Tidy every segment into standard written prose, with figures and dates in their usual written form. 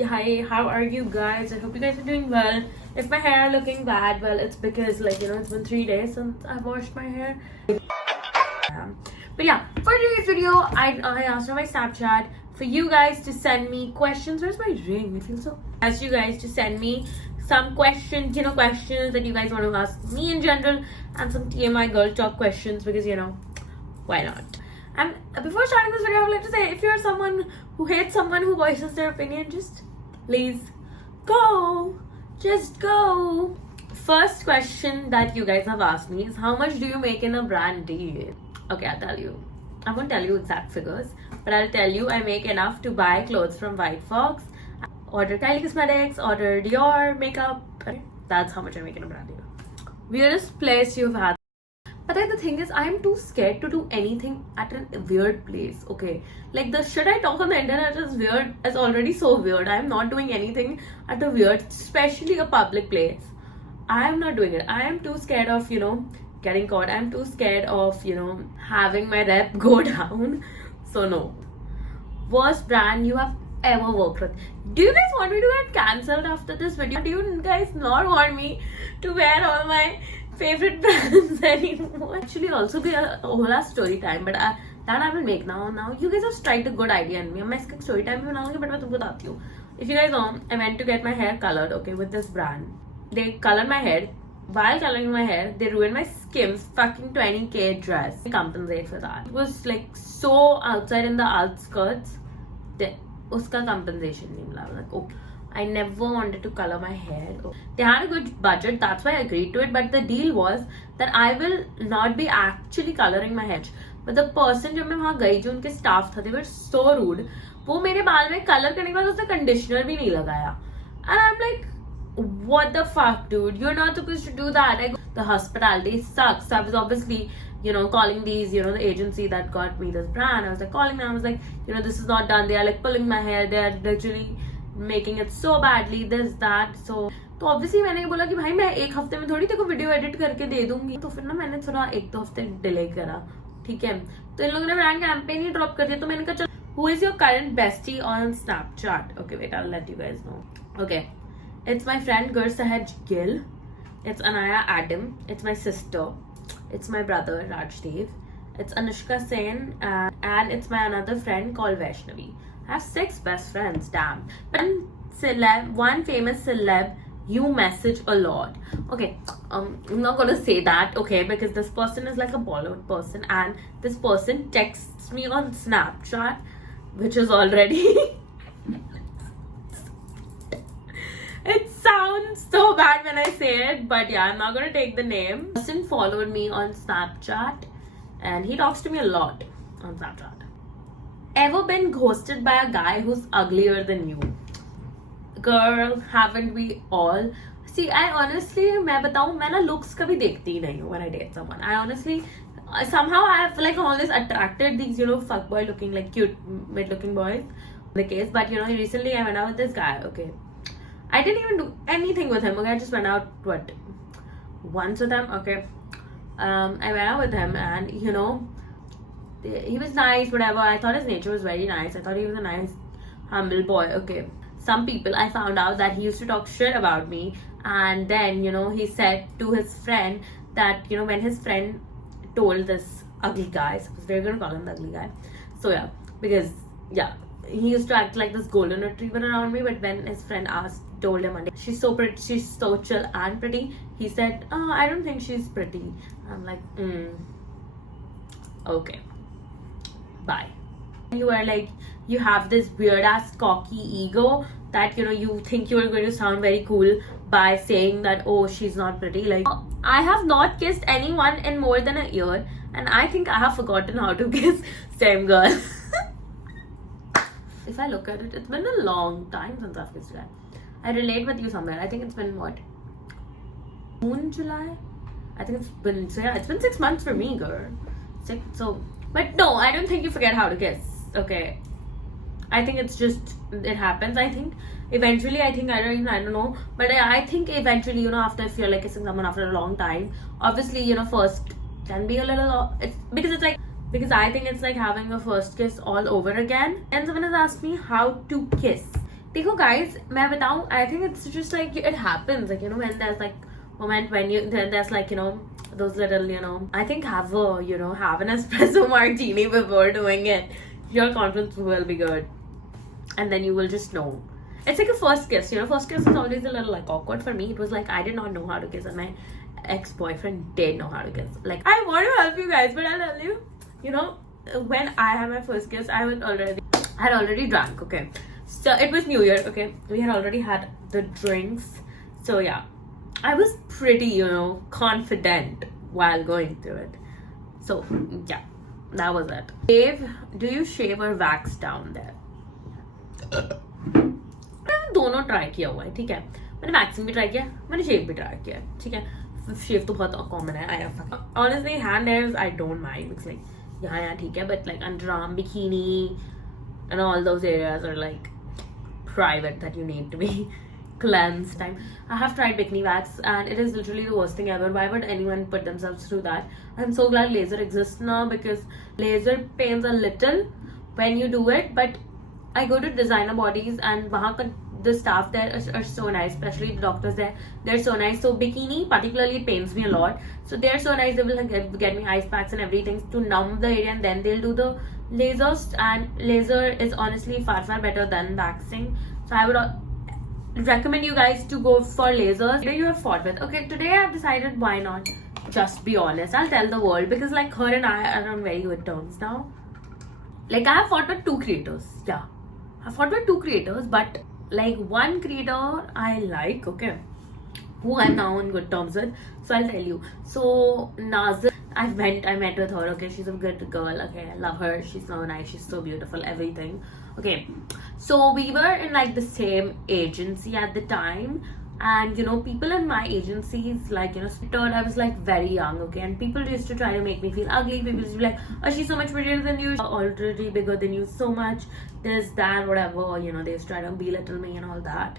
Yeah, hi, how are you guys? I hope you guys are doing well. If my hair looking bad, well, it's because it's been 3 days since I washed my hair. But yeah, for today's video, I asked on my Snapchat for you guys to send me questions. Where's my ring? I feel so. Asked you guys to send me some questions, questions that you guys want to ask me in general, and some TMI girl talk questions because why not? And before starting this video, I would like to say, if you're someone who hates someone who voices their opinion, just please go. Just go. First question that you guys have asked me is, how much do you make in a brand deal? Okay, I'll tell you. I won't tell you exact figures, but I'll tell you I make enough to buy clothes from White Fox, order Kylie Cosmetics, order Dior makeup. That's how much I make in a brand deal. Weirdest place you've had. But then the thing is, I'm too scared to do anything at a weird place, okay? Like, the shit I talk on the internet is weird, is already so weird. I'm not doing anything at a weird, especially a public place. I am not doing it. I am too scared of, getting caught. I'm too scared of, having my rep go down. So no. Worst brand you have ever worked with. Do you guys want me to get cancelled after this video? Do you guys not want me to wear all my favorite brands anymore? Actually, also be a whole story time, but that I will make now. Now you guys have striked a good idea in me. I'm making story time, but I'm बताती हूँ. If you guys know, I went to get my hair colored, okay, with this brand. They colored my hair. While coloring my hair, they ruined my Skims fucking 20k dress. I compensate for that. It was like so outside in the outskirts. Uska compensation nahi mila. Like, okay. I never wanted to color my hair. They had a good budget, that's why I agreed to it. But the deal was that I will not be actually coloring my hair. But the person जब मैं वहाँ गई जो उनके staff था, they were so rude. वो मेरे बाल में color करने के बाद उसने conditioner भी नहीं लगाया. And I'm like, what the fuck, dude? You're not supposed to do that. The hospitality sucks. So I was obviously, calling these, the agency that got me this brand. I was like calling them. I was like, this is not done. They are like pulling my hair. They are literally making it so badly. This, that. So obviously मैंने बोला कि भाई मैं एक हफ्ते में थोड़ी तेरे को वीडियो एडिट करके दे दूंगी. तो फिर ना मैंने थोड़ा एक दो हफ्ते डिले करा. ठीक है. तो इन लोगों ने ब्रांड कैंपेन ही ड्रॉप कर दिया. तो मैंने कहा चल, who is your current bestie on Snapchat? Okay, wait, I'll let you guys know. Okay. It's my friend Gursahaj Gill. It's Anaya Adam. It's my sister. It's my brother Rajdev. It's Anushka Sen. And it's my another friend called Vaishnavi. I have 6 best friends, damn. But one famous celeb you message a lot. Okay, I'm not gonna say that, okay, because this person is like a Bollywood person, and this person texts me on Snapchat, which is already it sounds so bad when I say it, but yeah, I'm not gonna take the name. The person followed me on Snapchat, and he talks to me a lot on Snapchat. Ever been ghosted by a guy who's uglier than you? Girl, haven't we all? See, I honestly, मैं बताऊँ, मैं ना looks कभी देखती ही नहीं हूँ when I date someone. I honestly, somehow I have like always attracted these, fuckboy looking, like cute mid-looking boys. The case, but recently I went out with this guy. Okay, I didn't even do anything with him. Okay, I just went out once with him. Okay, I went out with him, and he was nice, whatever. I thought his nature was very nice. I thought he was a nice, humble boy. Okay. Some people, I found out that he used to talk shit about me, and then he said to his friend that when his friend told this ugly guy, so we're gonna call him the ugly guy. So yeah, because yeah, he used to act like this golden retriever around me, but when his friend told him one day, she's so pretty, she's so chill and pretty, he said, oh, I don't think she's pretty. I'm like, okay, bye. You are like, you have this weird ass cocky ego that you think you are going to sound very cool by saying that, oh, she's not pretty. Like, I have not kissed anyone in more than a year, and I think I have forgotten how to kiss. Same girl. If I look at it, it's been a long time since I've kissed a guy. I relate with you somewhere. I think it's been what, June, July? I think it's been, so yeah, it's been 6 months for me, girl. 6, so, but no, I don't think you forget how to kiss. Okay, I think it's just, it happens. I think eventually, I don't know, but I think eventually, after, if you're like kissing someone after a long time, obviously, first can be a little, because I think it's like having a first kiss all over again. And someone has asked me how to kiss. देखो guys, मैं बताऊँ, I think it's just like it happens, like you know, when there's like moment when you there's like, you know, those little, you know, I think have an espresso martini before doing it. Your confidence will be good, and then you will just know. It's like a first kiss, you know. First kiss is always a little like awkward for me. It was like I did not know how to kiss, and my ex-boyfriend did know how to kiss. Like, I want to help you guys, but I'll tell you, you know, when I had my first kiss, I had already drank. Okay, so it was New Year. Okay, we had already had the drinks, so yeah, I was pretty, you know, confident while going through it. So yeah, that was it. Do you shave or wax down there? मैंने दोनों try किया हुआ है, ठीक है. मैंने waxing भी try किया, मैंने शेव भी ट्राई किया, ठीक है. शेव तो बहुत कॉमन है. Honestly, hand hairs I don't mind. It's like यहाँ ठीक है, but like underarm, bikini, and all those areas are like private that you need to be cleansed. I have tried bikini wax and it is literally the worst thing ever. Why would anyone put themselves through that? I'm so glad laser exists now, because laser pains a little when you do it, but I go to designer bodies and the staff there are so nice, especially the doctors there. They're so nice. So bikini particularly pains me a lot. So they're so nice. They will get me ice packs and everything to numb the area, and then they'll do the lasers. And laser is honestly far better than waxing. So I would recommend you guys to go for lasers. Today you have fought with. Okay, today I've decided why not just be honest. I'll tell the world, because like her and I are on very good terms now. Like I have fought with 2 creators. Yeah, I fought with 2 creators, but like one creator I like, okay, who I'm now on good terms with. So I'll tell you. So Nazir, I met with her. Okay, she's a good girl. Okay, I love her. She's so nice. She's so beautiful. Everything. Okay, so we were in like the same agency at the time, and you know, people in my agencies, like, you know, I was like very young, okay, and people used to try to make me feel ugly. People used to be like, oh, she's so much prettier than you, she's already bigger than you, so much this, that, whatever, you know. They used to try to belittle me and all that.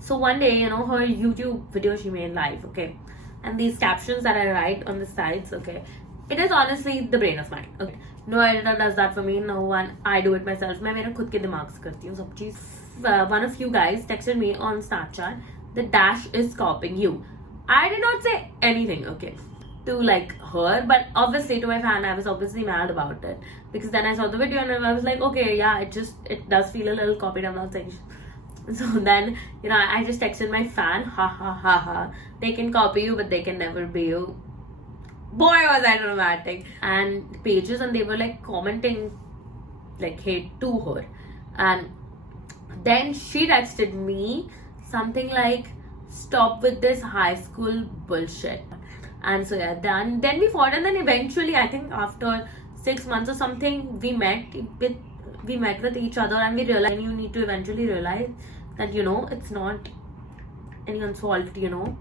So one day, you know, her YouTube video she made live, okay, and these captions that I write on the sides, okay, it is honestly the brain of mine. Okay, no editor does that for me, no one. I do it myself. मैं मेरे खुद के दिमाग से करती हूँ सब चीज. One of you guys texted me on Snapchat, the dash is copying you. I did not say anything, okay, to like her, but obviously to my fan I was obviously mad about it, because then I saw the video and I was like, okay, yeah, it does feel a little copied. I'm not saying. So then, you know, I just texted my fan, ha ha ha ha, they can copy you but they can never be you. Boy, was I dramatic. And pages, and they were like commenting like hate to her, and then she texted me something like, stop with this high school bullshit. And so yeah, then we fought, and then eventually I think after 6 months or something we met with each other, and we realized, and you need to eventually realize that, you know, it's not anyone's fault, you know,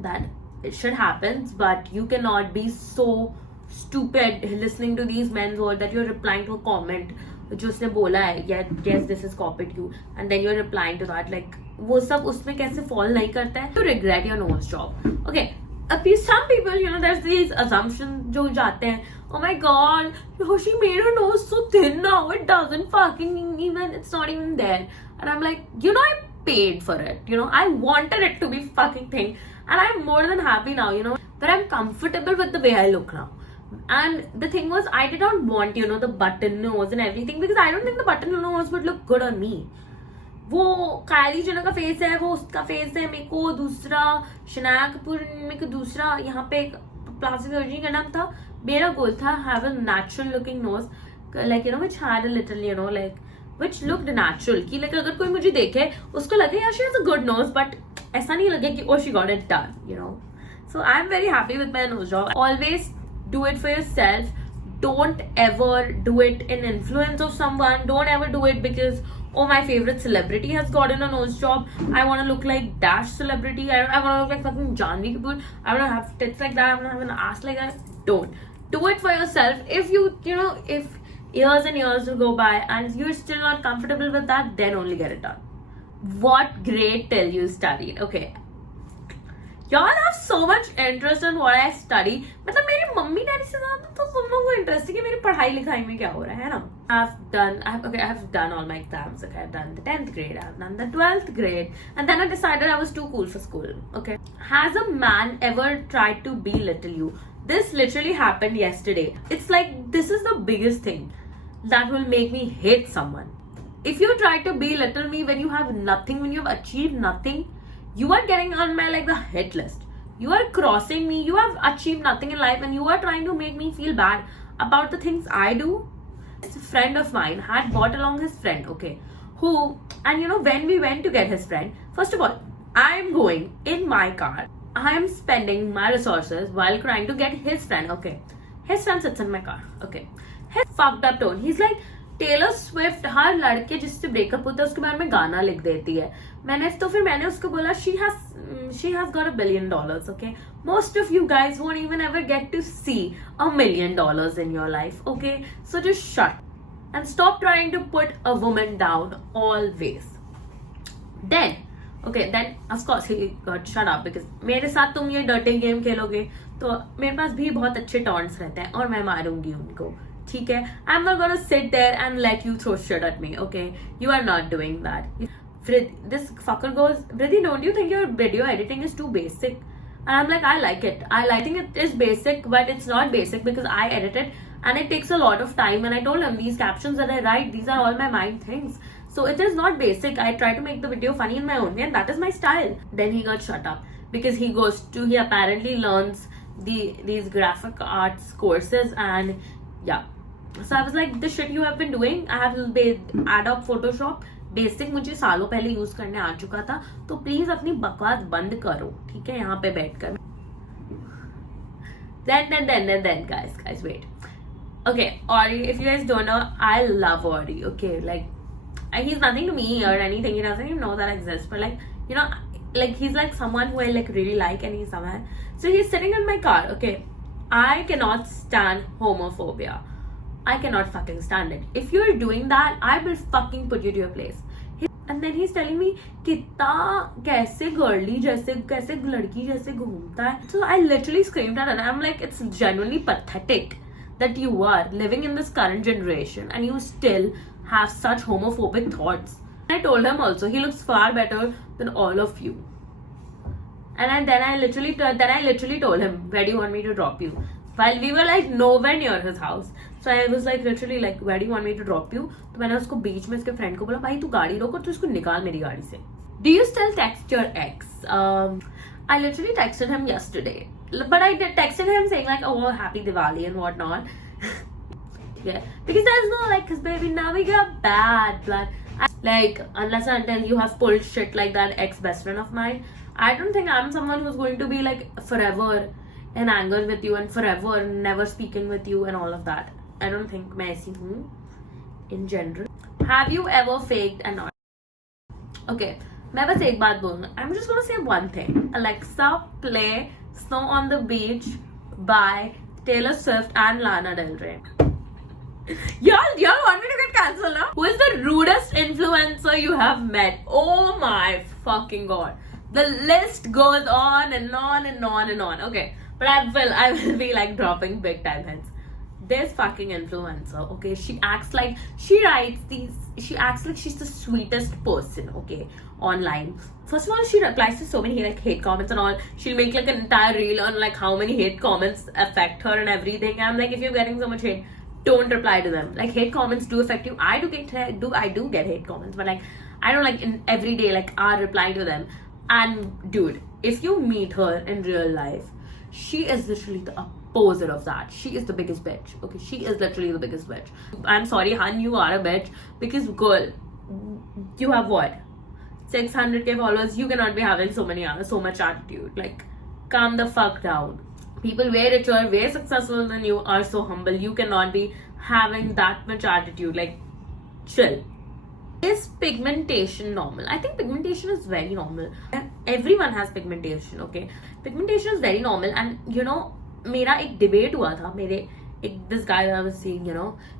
that it should happen, but you cannot be so stupid listening to these men's words that you're replying to a comment जो उसने बोला है, yes, this is copied you, and then you're replying to that. Like, वो सब उसमें कैसे fall नहीं करता है? You regret your nose job. Okay, some people, you know, there's these assumptions जो जाते हैं, oh my god, she made her nose so thin now, it doesn't fucking even, it's not even there. And I'm like, you know, I paid for it, you know, I wanted it to be fucking thing, and I'm more than happy now, you know, that I'm comfortable with the way I look now. And the thing was, I did not want, you know, the button nose and everything, because I don't think the button nose would look good on me. वो कायली Jenner का face है, वो उसका face है, मेरे को दूसरा शनाया कपूर, मेरे को दूसरा यहाँ पे प्लास्टिक सर्जरी करना था. मेरा गोल था have a natural looking nose, like, you know, which had a little, you know, like, which looked natural, कि like अगर कोई मुझे देखे उसको लगे यार she has a good nose, but ऐसा नहीं लगे कि oh she got it done, you know. So I'm very happy with my nose job. Always do it for yourself. Don't ever do it in influence of someone. Don't ever do it because, oh, my favorite celebrity has gotten a nose job, I want to look like Dash celebrity, I want to look like fucking Janvi Kapoor, I want to have tits like that, I want to have an ass like that. Don't. Do it for yourself. If you know, if years and years will go by and you're still not comfortable with that, then only get it done. What grade till you studied? Okay, y'all have so much interest in what I study. मतलब मेरी mummy daddy से ज़्यादा तो तुम लोगों को interest है कि मेरी पढ़ाई लिखाई में क्या हो रहा है ना. I have done all my exams. Okay, I've done the 10th grade, I've done the 12th grade, and then I decided I was too cool for school. Okay, has a man ever tried to belittle you? This literally happened yesterday. It's like, this is the biggest thing that will make me hate someone. If you try to belittle me when you have nothing, when you have achieved nothing, you are getting on my like the hit list. You are crossing me. You have achieved nothing in life, and you are trying to make me feel bad about the things I do. A friend of mine had brought along his friend, okay, and when we went to get his friend, first of all, I'm going in my car, I'm spending my resources while trying to get his friend, okay. His friend sits in my car, okay. His fucked up tone, he's like, Taylor Swift हर लड़के जिससे breakup होता है उसके बारे में गाना लिख देती है. मैंने उसको बोला she has got $1 billion, okay. Most of you guys won't even ever get to see $1 million in your life, okay. So just shut and stop trying to put a woman down always. Then of course he got shut up because मेरे साथ तुम ये dirty game खेलोगे तो मेरे पास भी बहुत अच्छे taunts रहते हैं और मैं मारूंगी उनको. ठीक है, I'm not gonna sit there and let you throw shit at me, okay? You are not doing that. This fucker goes, Vriddhi, don't you think your video editing is too basic? And I'm like, I like it. I think it is basic, but it's not basic because I edit it and it takes a lot of time. And I told him, these captions that I write, these are all my mind things. So it is not basic. I try to make the video funny in my own way, and that is my style. Then he got shut up because he apparently learns these graphic arts courses, and yeah. So I was like, the shit you have been doing, I have Adobe Photoshop basic मुझे सालों पहले use करने आ चुका था, तो please अपनी बकवास बंद करो, ठीक है, यहाँ पे बैठकर. Then guys wait. Okay, Ori, if you guys don't know, I love Ori, okay, like he's nothing to me or anything, he doesn't even know that I exist, but like he's like someone who I like really like, and he's someone. So he's sitting in my car, okay. I cannot stand homophobia. I cannot fucking stand it. If you're doing that, I will fucking put you to your place. And then he's telling me कितना कैसे girly जैसे कैसे लड़की जैसे घूमता है. So I literally screamed at her and I'm like, it's genuinely pathetic that you are living in this current generation and you still have such homophobic thoughts. I told him also, he looks far better than all of you. And then I literally told him, where do you want me to drop you? While we were like nowhere near his house. So I was like literally like, where do you want me to drop you? तो मैंने उसको बीच में उसके friend को बोला, भाई तू गाड़ी रोक और तू इसको निकाल मेरी गाड़ी से. Do you still text your ex? I literally texted him yesterday, but I texted him saying like, oh, happy Diwali and whatnot. Yeah, because there's no like, cause baby, now we got bad blood. Like unless and until you have pulled shit like that ex best friend of mine, I don't think I'm someone who's going to be like forever in anger with you and forever never speaking with you and all of that. I don't think मैं ऐसी हूँ in general. Have you ever faked an orgasm? Okay, मैं बस एक बात बोलूँगा. I'm just gonna say one thing. Alexa, play Snow on the Beach by Taylor Swift and Lana Del Rey. Y'all want me to get cancelled now? Who is the rudest influencer you have met? Oh my fucking god. The list goes on and on and on and on. Okay, but I will be like dropping big time hints. This fucking influencer, okay, she acts like she's the sweetest person, okay, online. First of all, she replies to so many like hate comments and all. She'll make like an entire reel on like how many hate comments affect her and everything. I'm like, if you're getting so much hate, don't reply to them. Like hate comments do affect you. I do get hate comments, but like I don't like in every day like I reply to them. And dude, if you meet her in real life, she is literally the opposite of that. She is the biggest bitch. Okay, she is literally the biggest bitch. I'm sorry, hun, you are a bitch because girl, you have what? 600k followers. You cannot be having so much attitude. Like, calm the fuck down. People way richer, way successful than you are so humble. You cannot be having that much attitude. Like, chill. Is pigmentation normal? I think pigmentation is very normal. Everyone has pigmentation, okay? Pigmentation is very normal, and मेरा एक debate हुआ था this guy I was seeing,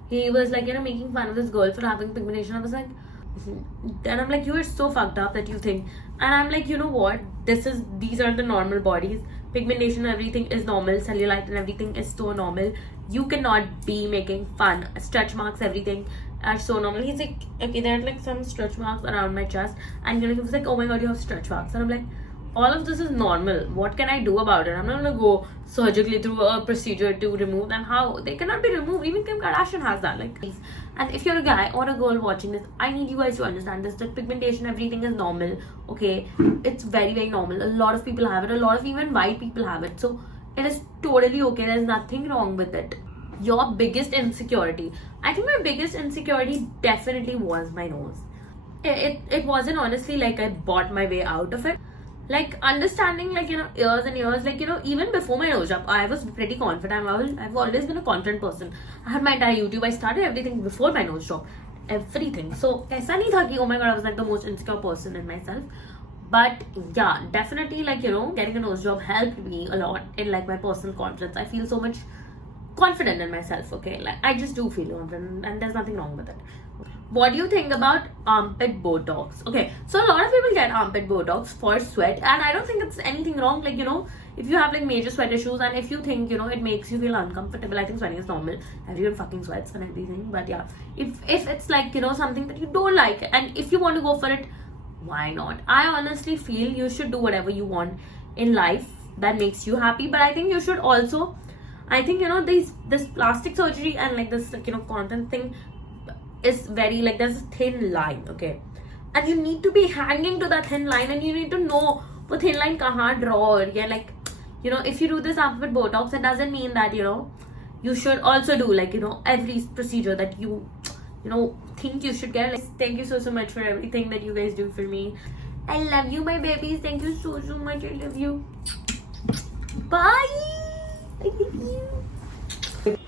he was like, making fun of this girl for having pigmentation. I was like, then I'm like, you are so fucked up that you think. And I'm like, you know what? These are the normal bodies. Pigmentation, everything is normal. Cellulite and everything is so normal. you cannot be making fun. Stretch marks, everything are so normal. He's like, okay, there are like some stretch marks around my chest, and he was like, oh my god, you have stretch marks, and I'm like, all of this is normal. What can I do about it? I'm not gonna go surgically through a procedure to remove them. How? They cannot be removed. Even Kim Kardashian has that. Like, and if you're a guy or a girl watching this, I need you guys to understand this. That pigmentation, everything is normal. Okay, it's very, very normal. A lot of people have it. A lot of even white people have it. So it is totally okay. There's nothing wrong with it. Your biggest insecurity. I think my biggest insecurity definitely was my nose. It wasn't honestly like I bought my way out of it. Like, understanding, like, you know, years and years, like, you know, even before my nose job, I was pretty confident. I've always been a confident person. I had my entire YouTube. I started everything before my nose job. Everything. So, aisa nahi tha ki, oh my god, I was like the most insecure person in myself. But yeah, definitely, like, you know, getting a nose job helped me a lot in like my personal confidence. I feel so much confident in myself, okay? Like, I just do feel confident, and there's nothing wrong with it. What do you think about armpit Botox? Okay, so a lot of people get armpit Botox for sweat, and I don't think it's anything wrong. Like, you know, if you have like major sweat issues, and if you think, you know, it makes you feel uncomfortable, I think sweating is normal. Everyone fucking sweats and everything. But yeah, if it's like, you know, something that you don't like, and if you want to go for it, why not? I honestly feel you should do whatever you want in life that makes you happy. But I think you should also, I think, you know, this plastic surgery and like this, like, you know, content thing is very, like, there's a thin line, okay? And you need to be hanging to that thin line, and you need to know the thin line kahan draw. Yeah, like, you know, if you do this armpit Botox, it doesn't mean that, you know, you should also do, like, you know, every procedure that you know, think you should get. Like, thank you so much for everything that you guys do for me. I love you, my babies. Thank you so much. I love you. Bye. I love you.